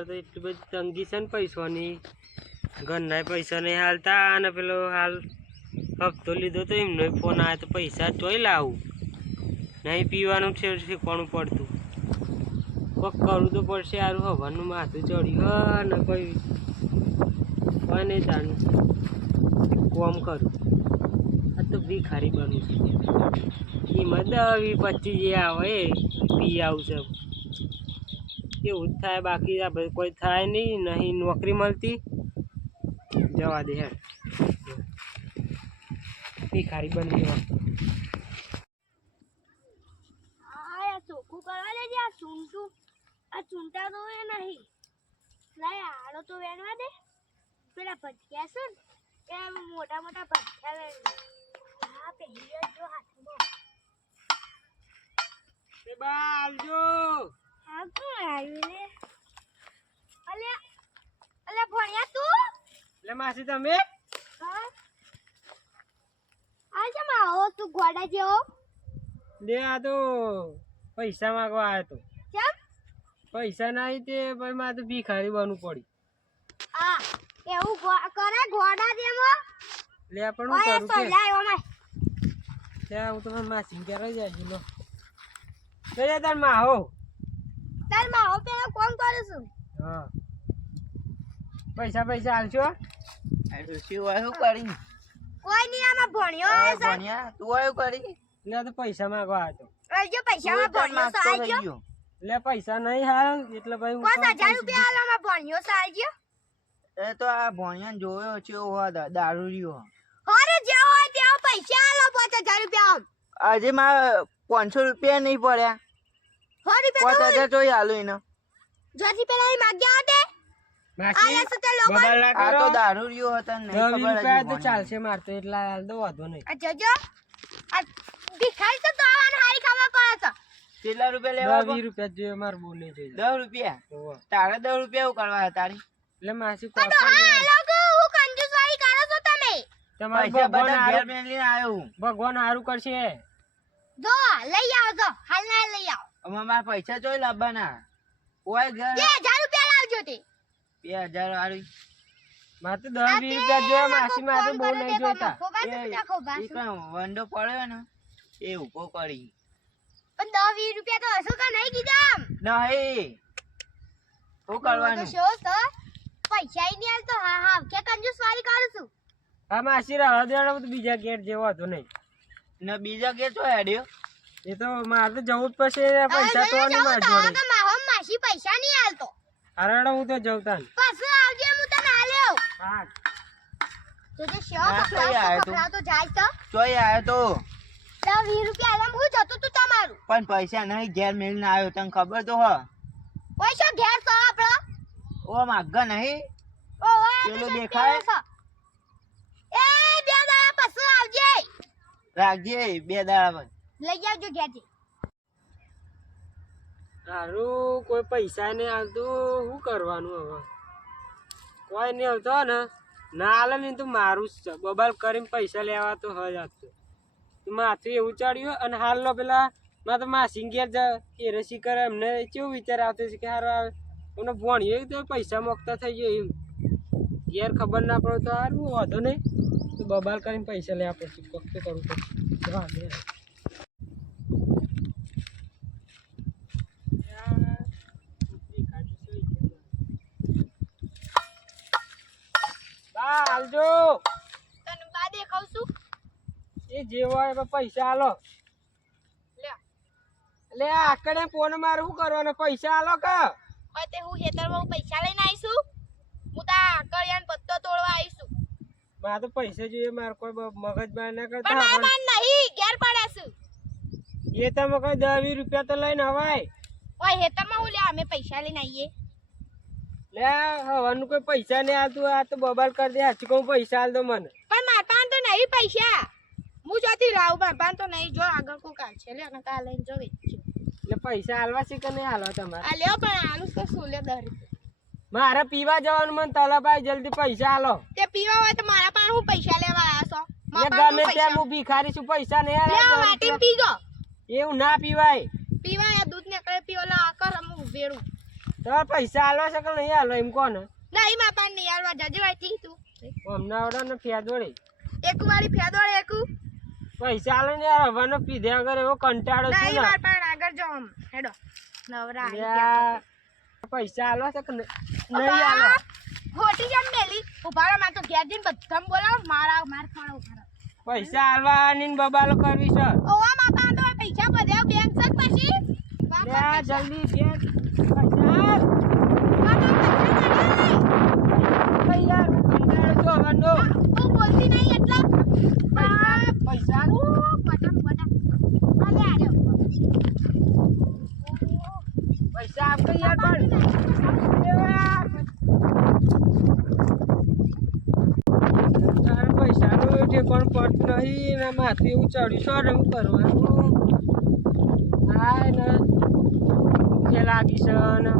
અત્યારે તો એટલી બધી તંગી છે ને પૈસાની, ઘરના પૈસા નહીં હાલતા અને પેલો હાલ હપ્તો લીધો તો એમનો ફોન આવ્યો તો પૈસા ચોઈ લાવું, નહીં પીવાનું છે શીખવાનું પડતું, કોક કરવું તો પડશે. સારું હવાનું માથું ચડ્યું ને કોઈ નહીં તાનું કોમ કરું. આ તો ભિખારી બનવું છે. એમાં 10-20-25 જે આવે એ પી આવશે, એવું જ થાય. બાકી આ ભાઈ કોઈ થાય નહીં નોકરી મળતી, જવા દે હેર ભિખારી બની જવા. ચોખ્ખું કરવા દેજે. આ ચૂંટું આ ચૂંટા તો એ નહીં લાય આડો તો વેણવા દે. પેલા ભટક્યા છે ને એ મોટા મોટા ભટક્યા વેણ. હા પહેલી જો હાથમાં એ બા આવજો. હા કોણ આવ્યું લે? અલ્યા અલ્યા ભણ્યા તું? એટલે માસી તમે હા આ જમ આવો તું ગોડા જેવો? લે આ તો પૈસા માંગવા આવ્યો તો. કેમ? પૈસા નહીં તે ભાઈ મારે તો ભિખારી બનવું પડી. આ એવું કરે ગોડા જેવો? લે પણ હું કરું કે લાયો મે લે હું તો માસી ઘરે જાય લો. લે તાર માહો પેલો કોમ કરું છું. હા પૈસા હાલશો? શું કરી કોઈ નહીં આમાં ભણ્યો હે સર. ભણ્યા તું આવ્યું કરી લે તો પૈસા માંગવા આવ્યો તો. અલ્યો પૈસામાં ભણ્યો સાલજો. લે પૈસા નહીં હાલ એટલે ભાઈ હું 5000 રૂપિયા આલામાં ભણ્યો સાલજો. એ તો આ ભણ્યા જોયો છે દારૂ રહ્યો. અરે જે હોય તેઓ પૈસા આલો 5000 રૂપિયા. આજે મારે 500 રૂપિયા નહીં પડ્યા. 100 રૂપિયા 5000 જોઈ આલો એને. જલ્દી પેલા ઈ માગ્યા હતા. માસી આયા છે તે લોકો. બબાલ ના આ કરો. તો દારૂ રહ્યો હતો ને 10 ખબર રૂપિયા તો હતી ચાલશે મારતો એટલા હાલ તો વાંધો નહીં. આ જોજો આ ભિખારી તો આવાન હારી ખાવા કરે છે. કેટલા રૂપિયા લેવા 20 રૂપિયા જોઈએ માર બોલે છે. 10 રૂપિયા તારે 10 રૂપિયા એવું કરવા હતા તારી એટલે માસી પણ તો હા લોકો હું કંજૂસ વાળી કરો છો તમે. તમારે પૈસા ભગવાન બધા ઘેર હારું- મેલીને આવ્યો. ભગવાન સારું કરશે. જો લઈ આવજો હાલ ના લઈ આવો. અમાર મારા પૈસા જોઈ લાવવાના ઓય ઘર 2000 રૂપિયા લાવજો તે. 2000 વાળી મારે તો 10-20 રૂપિયા જોઈએ માસી, મારે બહુ નહીં જોઈતા. ઈ કઈ વંડો પડ્યો ને એ ઉભો કરી પણ 10-20 રૂપિયા તો હશો કા નહીં કીધા? નહીં શું કરવાનું તો શો સર પૈસા ઈ નહીં આલતો. હા હા કે કંજૂસ વાળી કરું છું. હા માસી રહો દેડો તો બીજા ગેટ જેવો હતો નહીં. ને બીજા કે છો હેડ્યો એ તો મારે તો જવું જ પડશે. પૈસા તો નહીં મારી જોડે. તો માહોમ માસી પૈસા નહીં આલતો. અરે હું તો જઉં તાન. પાછું આવજે હું તને આલ્યો. હા તો જે શો હા, કઈ આયો તું? તો જાય તો ચોઈ આવ્યો તો 10-20 રૂપિયા આલમ હું જતો તું તમારું. પણ પૈસા નહીં ઘેર મેલીને આવ્યો તને ખબર તો હ પૈસા ઘેર તો આપણો. ઓ માગા નહીં ઓ આ તો પેલું છે, દેખાય? પેલો છે. એ બે દાડા પાછું આવજે. રાખજે 2 દાડા પર લઈ આવજો ઘેરથી. સારું કોઈ પૈસા નહીં આવતું શું કરવાનું હવે? કોઈ નહીં આવતો ને ના હાલે ને તો મારું જ છે. બબાલ કરીને પૈસા લેવા તો હજ આપતો માથું એવું ચડ્યું. અને હાલનો પેલા માં તો માસી ઘેર એ રસી કરે એમને કેવું વિચાર આવતો છે કે સારું એમને ભણ્યું તો પૈસા મોકતા થઈ ગયો એમ ઘેર ખબર ના પડે તો સારું વાંધો નહીં. તો બબાલ કરીને પૈસા લેવા પડશે. વખતે કરવું પડશે. હા લે. બા હાલજો. તને બા દેખાવ છું. એ જે હોય પૈસા હાલો. લે એટલે આકડે ફોન મારે શું કરવાનો? પૈસા હાલો કે ઓય તે હું ખેતરમાં પૈસા લઈને આવીશું. હું તા આકળિયાન પત્તો તોડવા આવીશું. મારે તો પૈસા જોઈએ. મારે કોઈ મગજ માર ના પણ કરતા. મારા માં નહીં ઘેર પડ્યા છું. એ તમે કઈ 10-20 રૂપિયા તો લઈને હવાય. ઓય ખેતરમાં હું લે અમે પૈસા લઈને આવીએ. લે હવાનું કોઈ પૈસા નહીં આવતું. આ તો બબાલ કરી દે. હાચું કહું પૈસા હાલ દો મને. પણ મારા પાસે તો નહીં પૈસા. હું જોતી રાવ મારા પાસે તો નહીં. જો આગળ કોઈ કાઢ છે લે અને કા લઈને જોવે. એટલે પૈસા હાલવા છે કે નહીં હાલવા તમારે? આ લ્યો પણ આનું તો શું લે 10 રૂપિયા. મારે પીવા જવાનું મને તલાભાઈ જલ્દી પૈસા હાલો. તે પીવા હોય તો મારા પાસે હું પૈસા લેવા આવ્યા છો. એ મારા ગમે પાસે ત્યાં હું ભિખારી છું. પૈસા નહીં લે હાલે વાટીને પીજો. એવું ના પીવાય. પીવા દૂધ ને કઈ પીવો લા કર હું વેડું. તો પૈસા આલવા છે કે નહીં આલો એમ કોને નહીં માં પાન નહીં આલવા જજે વાતી તું હમણાં આવડા ને ફેદોડી એક મારી ફેદોળ એક પૈસા આલો ને યાર હવાનો પીધે વગર એવો કંટાળો છે નહીં ને માર પાન આગળ જો આમ હેડો નવરા આવી ગયા. યાર, પૈસા આલવા છે કે નહીં આલો ખોટી જેમ મેલી ઉભા રહો માં તો ઘેર જઈને બધાને બોલાવો મારા માર ખાડો ઉભા રહો. પૈસા આલવાની ને બબાલો કરવી છે ઓવા માં પાન તો પૈસા બધા બેંક સક પછી લે જલ્દી ઘેર પૈસા આલ. ભાઈ યાર કંટાળો છો હવાનો હું બોલતી નહીં એટલા પૈસા પટા અરે પૈસા આપ કે યાર પણ તારા પૈસાનું જે પણ પટ નહીં ને માથે એવું ચડ્યું છો ને હું કરવાનું હાય ને ભૂખે લાગી છે ને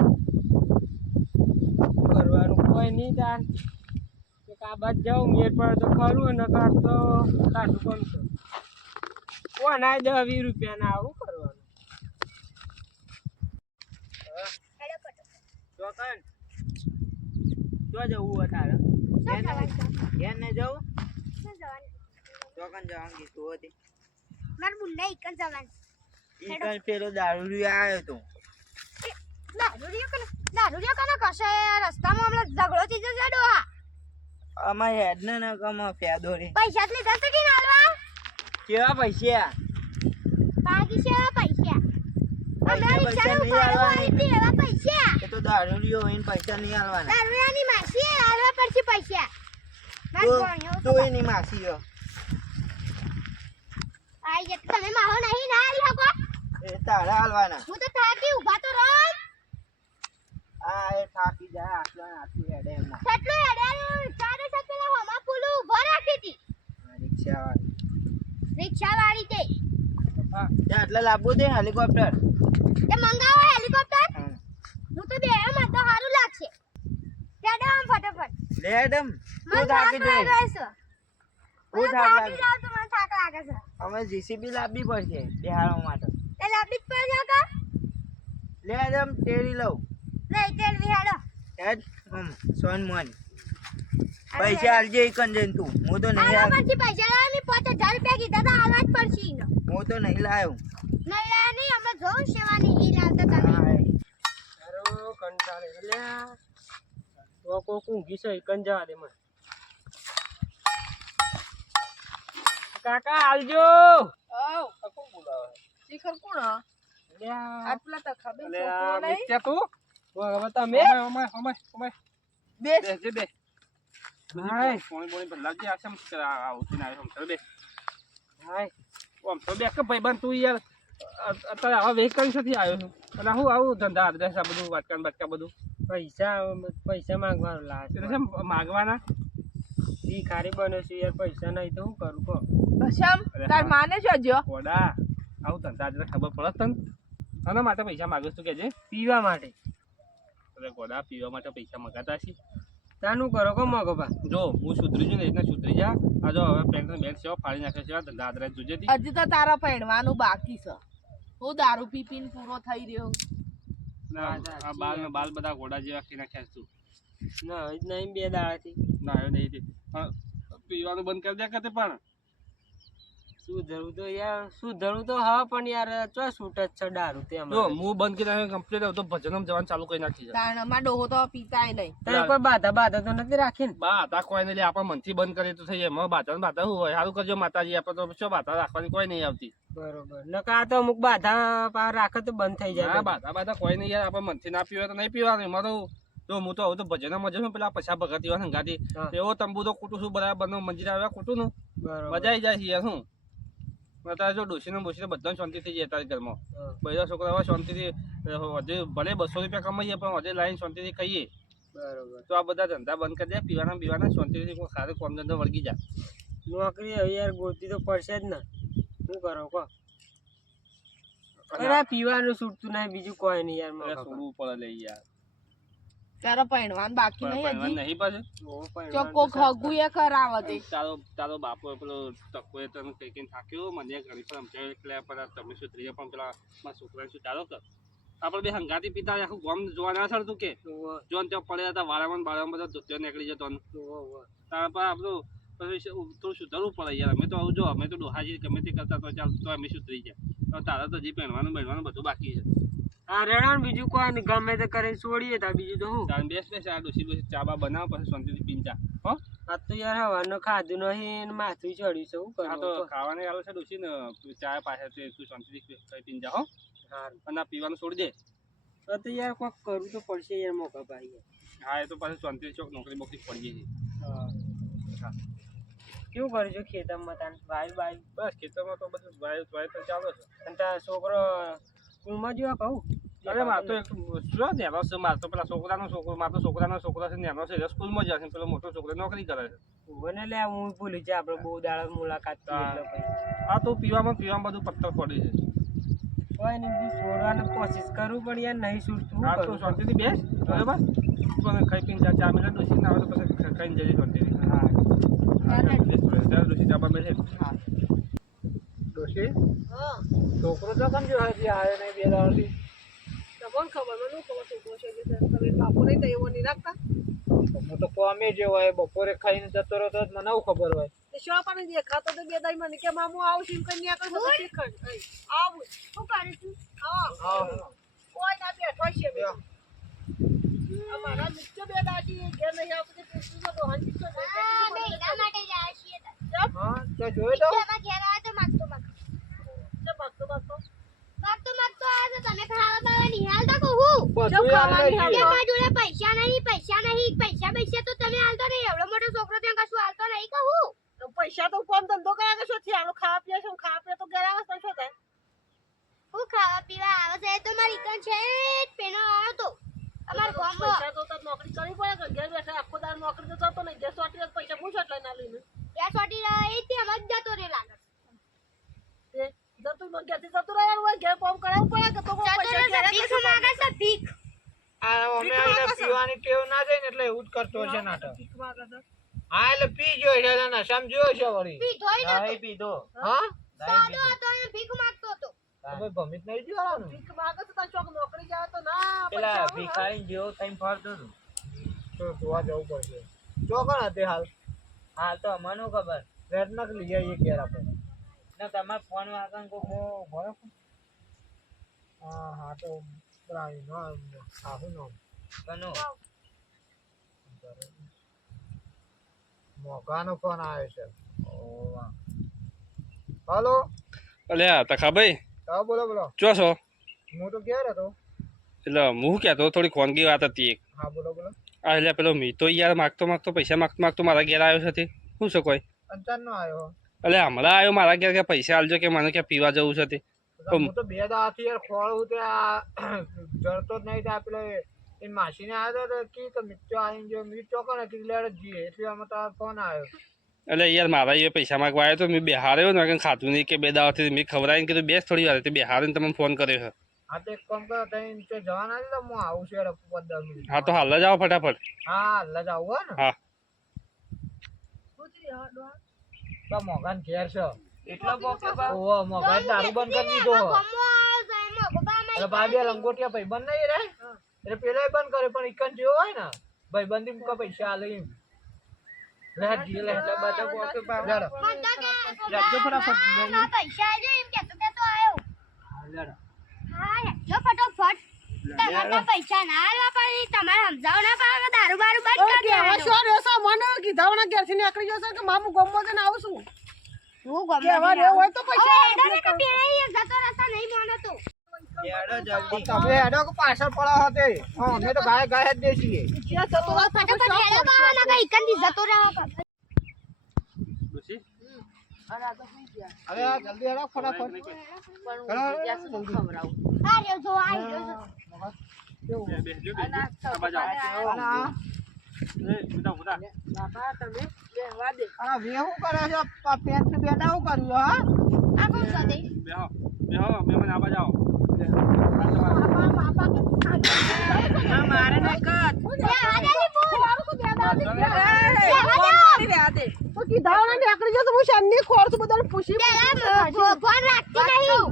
કરવાનું કોઈ નહીં તાન આ બાદ જાઉં મેળ પડે તો ખરું ને કાં તો કાઢું કોણ છે કોણ આ 10-20 રૂપિયાના આવું કરવાનું ચોકન જો જવું હોય તારે ઘેર ને જવું ચોકન જવાનું કીધું હતી માર બુન્ના એક જ જવાન ઈ કઈ પેલો દારૂ આવ્યો તો દારૂડિયો કને કશે રસ્તામાં હમણાં ઝઘડો થઈ જશે ડોહા અમાર હેડ ને કમ ફેદોરી પૈસા જ લીધા છે કે ના આલવા કેવા પૈસા બાકી છે પૈસા પૈસા અમારી નહીં ચાલુ આલવાના. પાડો એવા પૈસા એ તો દારૂ હોય પૈસા નહીં આલવાના દારૂડિયાની માસી આલવા પડશે પૈસા માર ગોણ્યો તો એની માસી હો. આઈ જે તમે માહો નહીં ના આલી શકો એ તારા આલવાના હું તો થાકી ઊભા તો રહો આ એ થાકી જાય આટલું હેડે એમાં કેટલું હેડ્યા ચારે સકલા હમા પુલું ઊભો રાખી હતી રિક્ષા વાળી રિક્ષા વાળી તે એટલે લાવવું દે હેલિકોપ્ટર તે મંગાવો હેલિકોપ્ટર હું તો બે મને તો સારું લાગશે હેડો આમ ફટાફટ લેડમ મને તું થાકી થાક જાય લાગે છે હું મને થાક થાકી લાગે જાવ તો મને થાક લાગે છે અમે જીસીબી લાવવી પડશે બિહારવા માટે તે લાવડી જ પડશે કા લેડમ તેડી લઉં નહીં તેલ વિહાડો હેડ સોન મોન પૈસા આલજે ઈ કંજન તું હું તો નહીં આલવા આવ પડશે પૈસા લાવવા 5000 રૂપિયા કીધા તો આલવા જ પડશે ઈનો હું તો નહીં લાવ્યો નહીં લાયા નહીં અમે જોઉં સેવાની ઈ લાવતા તમે તારો કંટાળે લ્યા તો કોક ઊંઘી છે એકન જવા દે મને કાકા આલજો શિખર કોણ લ્યા આટલા તો ખબર લ્યા મિત્યા તું હવે તમે બે હાય પોણી બોણી પર લાગી આસમ આવતી ના આમ ચાલ બે હાય આમ તો બે કે ભાઈબંધ તું યાર અત્યારે આવા વેકન્સી આવ્યો છું અને હું આવું ધંધા આદરેસ આ બધું વાટકાન બાટકા બધું પૈસા માંગવાનું લાગે એટલે છે માગવાના ઈ ખારી બને છે યાર પૈસા નહીં તો હું કરું કહો તાર માને છો જો કોડા આવું ધંધા આદરેસ ખબર પડે તને આના માટે પૈસા માગીશ તું કેજે પીવા માટે એટલે કોડા પીવા માટે પૈસા મગાતા છે તાનું કરો કો મગો બા જો હું સુધરી છું ને રીતના સુધરી જા આ જો હવે પેન્ટ બેન્ટ સેવા ફાડી નાખે છે ધંધા આદરેસ જોજે તી હજી તો તારા પહેણવાનું બાકી છે હું દારૂ પી પીને પૂરો થઈ રહ્યો ના આ બાલ બધા ઘોડા જેવા ખી નાખ્યા છે તું ના જ નહીં 2 દાડાથી ના આવ્યો નહીં તે પીવાનું બંધ કરી દે કતે પણ સુધરવું તો હા પણ યાર ચો છૂટ જ છે દારૂ તે જો હું બંધ કરી નાખ્યો કમ્પ્લીટ તો ભજનમ જવાનું ચાલુ કરી નાખી છે તાણમાં ડોહો તો પીતાય નહીં તને કોઈ બાધા તો નથી રાખી ને બા તા કોઈ નહીં લે આપણે મનથી બંધ કરીએ તો થઈ જાય એમાં બાધા શું હોય સારું કરજો માતાજી આપણે તો શું બાધા રાખવાની કોઈ નહીં આવતી બરોબર નકા તો અમુક બાધા રાખે તો બંધ થઈ જાય હા બાધા કોઈ નહીં યાર આપણે મનથી ના પીવા તો નહીં પીવાનું એમાં તો જો હું તો હવે તો ભજનમાં જશું પેલા પૈસા ભગતી હોય સંગાતી એવો તંબુ તો કૂટું છું બરાબર મંજીરા આવ્યા કૂટું નું બરોબર મજા આવી જાય છે યાર શું અત્યારે જો ડોસીને બોસીને બધાને શાંતિ થઈ જાય તારી ઘરમાં બધા છોકરા હવે શાંતિથી હજુ ભલે 200 રૂપિયા કમાઈએ પણ હજુ લાઈન શાંતિથી ખાઈએ બરોબર તો આ બધા ધંધા બંધ કરી દે પીવાના બીવાના શાંતિથી કોઈ સારું કામ ધંધો વળગી જાય નોકરી હવે યાર ગોતી તો પડશે જ ને શું કરો કહો અરે પીવાનું છૂટતું નહીં બીજું કોઈ નહીં યાર અરે છોડવું પડે લે યાર તારા પહેણવાનું બાકી નહીં પહેરવાનું હજી નહીં પાછું ચોખ્ખો ખગું એ કરાવત એ તારો બાપો પેલો તકોએ તને કઈ કઈ થાક્યો મને ઘણી પણ સમજાવ્યું એટલે પણ તમે સુધરી જાય પણ પેલા મારા છોકરાને શું ચાલો કર આપણે બે હંગાતી પિતા આખું ગામ જોવા ના સરતું કે જોન ત્યાં પડ્યા હતા વાળામાં બાળામાં બધા ધોત્યો નીકળી જતો તારા પર આપણું પછી થોડું સુધારવું પડે યાર અમે તો આવું જો અમે તો ડોહાજી ગમે તે કરતા તો ચાલ તો અમે સુધરી જાય તારા તો હજી પહેરવાનું બધું બાકી છે હા રેડા બીજું કોઈ નહીં ગમે તે કરીને છોડીએ તા બીજું તો હું તાર બેસ આ ડોસી ચા બા બનાવ પછી શાંતિથી પીન હો આ તો યાર હવાનું ખાધું નહીં ને માથું ચડ્યું છે શું આ તો ખાવાને આલો છે ડોસી ને ચા પાસે તું શાંતિથી પીન જા હો અને પીવાનું છોડી દે તો યાર કોક કરવું તો પડશે યાર મોકા ભાઈ હા એ તો પાછું શાંતિથી ચોક નોકરી બોકરી પડી ગઈ હા કેવું કરજો ખેતરમાં તાન ભાઈ ભાઈ બસ ખેતરમાં તો બધું ભાઈ તો ચાલે છે અને તાર છોકરો સ્કૂલમાં જેવા કહું અરે માર તો એક શું નેનો છે માર તો પેલા છોકરાનો છોકરો છે નેનો છે સ્કૂલમાં જાય છે પેલો મોટો છોકરો નોકરી કરે છે મને લે હું ભૂલી જાય આપણે બહુ દાડા મુલાકાત થઈ એટલે પછી હા તો પીવામાં બધું પથ્થર પડી છે કોઈ નહીં છોડવાની કોશિશ કરું પણ યાર નહીં છૂટતું હા તો શાંતિથી બેસ બરાબર તું ખાઈ પીને ચા મિનિટ ડોસી ના આવે તો પછી ખાઈને જજે શાંતિથી હા ડોસી ચા બા બેસે ડોશી છોકરો તો સમજો હજી આવ્યો નહીં બે દાડાથી કોણ ખબર મને ખબર છોકરો છે કે તમે બાપુ નહીં તો એવો નહીં રાખતા હું તો કોમે જે હોય બપોરે ખાઈને જતો રહ્યો તો મને એવું ખબર હોય શો પણ દેખાતો તો બે દાઈ મને કે મામુ આવું છું કઈ નીકળ તો શીખડ આવું શું કરે તું આવો કોઈ ના બેઠો છે બે અમારા નીચે બે દાડી ઘેર નહીં આવતું કે પૂછું તો હંજી તો અમે એના માટે જાય છીએ હા તો જોઈ લો એમાં ઘેર આવે તો માગતો આ તો તમે ખાવા બાવા નિહાળતા કહું બધું ખાવાની આવે હાલ. મારા જોડે પૈસા નહીં પૈસા તો તમે હાલતો નહીં એવડો મોટો છોકરો ત્યાં કશું હાલતો નહીં કહું પૈસા તો કોણ ધંધો કર્યા કે શું થયા ખાવા પીએ છે ખાવા પીએ તો ઘેર આવે તો શું થાય હું ખાવા પીવા આવે છે તો મારી કન છે પેનો આવ્યો તો અમાર ગામમાં પૈસા તો તાર નોકરી કરવી પડે કે ઘેર બેઠા આખો દાર નોકરી તો જતો નહીં જે સોટી પૈસા પૂછો એટલે ના લઈને ત્યાં છોટી રહી તે મત જતો રે લાગે એ જતું ઘેરથી જતું રહેવાનું હોય ઘેર કામ કરાવવું પડે કે તો કોઈ પૈસા ઘેર જ ભીખ માંગે છે ભીખ આ અમે એને પીવાની ટેવ ના જાય ને એટલે એવું જ કરતો છે નાટક ભીખ માંગે છે હા એટલે પી જોઈ છે ને સમજ્યો છે વળી પીધોય હા નતો એ પીધો હા સાદો હતો અને ભીખ માંગતો હતો તમે ભમિત નહીં જોવાનું ભીખ માંગે છે તાર ચોક નોકરી જાય તો ના પેલા પૈસા ભિખારી જેવો થઈને ફરતો હતો તો જોવા જવું પડશે ચોકણ હતી હાલ હાલ તો અમને ખબર રેડનક લઈ આવીએ ઘેર આપણે ના તમારે ફોન વાગન કો ભયો હા હા તો પ્રાણી નો આહું નો કનો મોગાનો ફોન આવ્યો છે હાલો અલ્યા તખાભાઈ હા બોલો બોલો ચો છો હું તો ઘેર હતો એટલે હું કહેતો થોડી ખોનગી વાત હતી એક હા બોલો બોલો આ એટલે પેલો મી તો યાર માગતો પૈસા માગતો મારા ઘેર આવ્યો છે શું છે કોઈ અંચાન નો આવ્યો એટલે હમણાં આવ્યો મારા ઘેર કે પૈસા આલજો કે મને કે પીવા જવું છે તે હું તો બે દાથી યાર ખોળું તે આ જડતો જ નહીં ત્યાં પેલો એ માસીને આવ્યો તો કી તો મિત્યો આવીને જો મિત્યો કોને કી લેડ જઈએ એટલે આમાં તારો ફોન આવ્યો એટલે યાર મારા એ પૈસા માગવા આવ્યો તો મેં બેહાર્યો ને ખાતું નહીં કે બે દાવાથી મેં ખવડાવીને કીધું બેસ થોડી વાર તે બેહારીને તમને ફોન કર્યો છે હા તો એક કામ કરો તઈ તે જવાના છે તો હું આવું છું યાર 15 મિનિટ હા તો હાલ જ આવો ફટાફટ હા લજ આવું હો ને હા પૂછરી હા ડોહા તો મોગાન ઘેર છે એટલો બોકે બા ઓહો મોગાન દારૂ બંધ કરી દીધો એટલે ભાઈ લંગોટિયા ભાઈ બંધ નહીં રે એટલે પેલા બંધ કરે પણ ઇકન જેવો હોય ને ભાઈ બંધી મુકા પૈસા આલે એમ લે જી લે એટલે બધા બોકે બા લડ લડજો ફટાફટ પૈસા આજો એમ કેતો આવ્યો લડ હા જો ફટોફટ તમારા પૈસા ના આલવા પડે તમારે સમજાવ ના પડે દારૂ બારૂ બંધ કરી કેવા દેવાનું શું રહ્યો છે મને કીધાવના ઘેરથી નીકળી જશે કે મામુ ગમો જઈને આવું છું હું ગમે કેવા રહ્યો હોય તો પૈસા એડા ને કે પેલા જતો રહેતા નહીં માનો તો હેડો જલ્દી તમે હેડો કે પાછળ પડ્યા હતે હા અમે તો ગાય ગાય જ દેશીએ ક્યાં જતો રહે ફટાફટ હેડો બાવાના કઈ ઇકનથી જતો રહેવા પડે ડોસી અરે આ જલ્દી હેડો ફટાફટ આ રહ્યો જો આ રહ્યો જો બેસજો આ બાજુ આવો. એ બધા બધા આ વેહું કરે છે પેન્ટ ને બેડા હું કર્યું હા આ કોણ છે તે બેહો મેં મને આ બાજુ આવો મારે ને કર તો કીધાવના નીકળી જશે હું શામની ખોર છું બધાને પૂછી ફોન રાખતી નહીં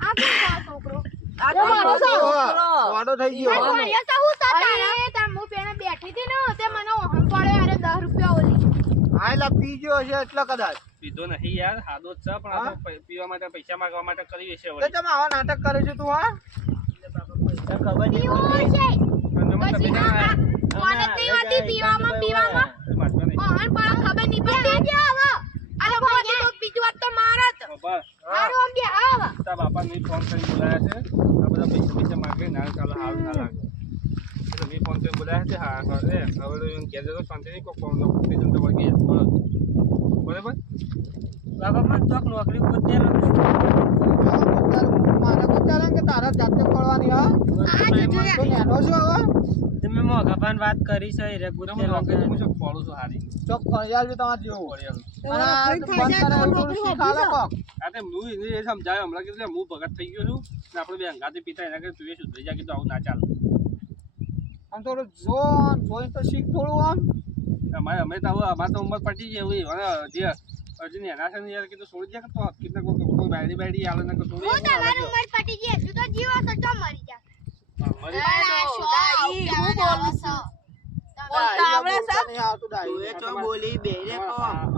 આ કોણ છે આ છોકરો આ તો મારો છોકરો. વાડો થઈ ગયો આ કોણિયો તો હું તો તારા અરે તાર હું પેલા બેઠી હતી ને તે મને ઓહમ પડે અરે 10 રૂપિયા ઓલી હા એટલે પી ગયો હશે એટલે કદાચ પીધો નહીં યાર હાદો જ છે પણ આ તો પીવા માટે પૈસા માંગવા માટે કરી છે તો વળી તમે આવા નાટક કરે છે તું હા ખબર નહીં પીવું છે પણ એમાં પછી તમે આ કોને તે હતી પીવામાં વાંચવા નહીં ઓહન પણ ખબર નહીં પડતી અરે મોટી તો બીજી વાત તો મારત બાપા હારું આમ બે આવ તારા બાપાને ફોન કરીને બોલાયા છે આ બધા પૈસા માંગે ના ચાલો હાલ ના લાગે એટલે મેં ફોન કરીને બોલાયા છે હા હવે તો એમ કહેજો તો શાંતિથી કોઈ ફોન નોકરી જમતો વળગી જશે બરાબર બાપા મને ચોક નોકરી પોતે મારે કોઈ ચાલે કે તારા જાતે પડવાની હા તો નેનો છો હવે તમે મોઘાપાન વાત કરી છે રે પોતે તમે નોકરી હું શું ફોડું છું હારી ચોક ફરિયાદ બી તમારે જેવું ફોડ્યા અને આ બંધ કરે એવું થોડું શીખાડો કોક આ તે હું એને એ સમજાયો હમણાં કીધું હું ભગત થઈ ગયો છું ને આપણે બે હંગાથી પિતા એના કરતા તું એ સુધરી જા કીધું આવું ના ચાલે આમ થોડું જોઈને તો શીખ થોડું આમ અમે તો હવે અમારે તો ઉંમર પટી ગઈ એવી અને જે હજી ને એના છે ને યાર કીધું છોડી જાય કે તો કીધું કોઈ બાયડી આલે ને છોડી હું તમારી ઉંમર પટી ગઈ તું તો જીવો છો તો મરી જા બોલતા આવડે છે? નહીં આવતું ડાયરી બોલી બે રે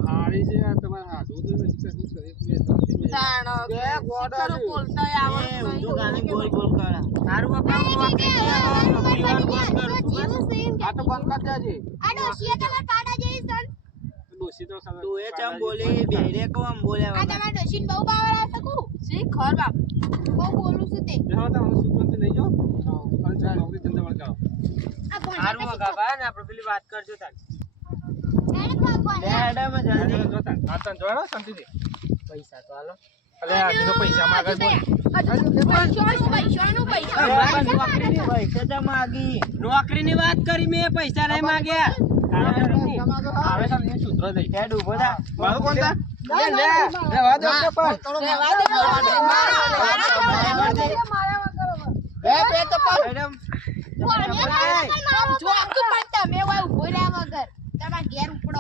હારી છે આ તમારે હાથું તો શિક્ષા શું કરે તાણ બે ગોડા ખરું બોલતાય આવડતું નહીં. બોલ બોલ કરા સારું બાપા હું નોકરી પીવાનું બંધ કરું જીવું છે એમ આ તો બંધ કરી દેજે આ ડોશીએ તમારા કાડા જેવી સન ડોસી તો સાલા તું એ ચમ બોલી બે રે કોમ બોલ્યા આ તમારા ડોશીને બહુ બાવળા શકું શી ખર બાપ બહુ બોલું છું તે જો તો હું સુકંતી લઈ જાઓ અને ચાલ નોકરી ધંધા વળગાવો આ કોણ સારું મોઘાપાન આપણે પેલી વાત કરજો તાર એને કોણ લેડામાં જલ્દી જોતા આ તને જોડો શાંતિથી પૈસા તો હાલો અરે આ કીધું પૈસા માંગે બોલ નોકરીની વાત કરી મેં પૈસા નહીં માંગ્યા આવે છે ને સૂત્ર દઈ હેડ ઉભો થા મારું કોણ તા રેવા દો કે પણ બે તો પણ મેડમ જો આખું પણ તમે હોય ઉભો રહ્યા વગર તમારા ઘેર ઉપડો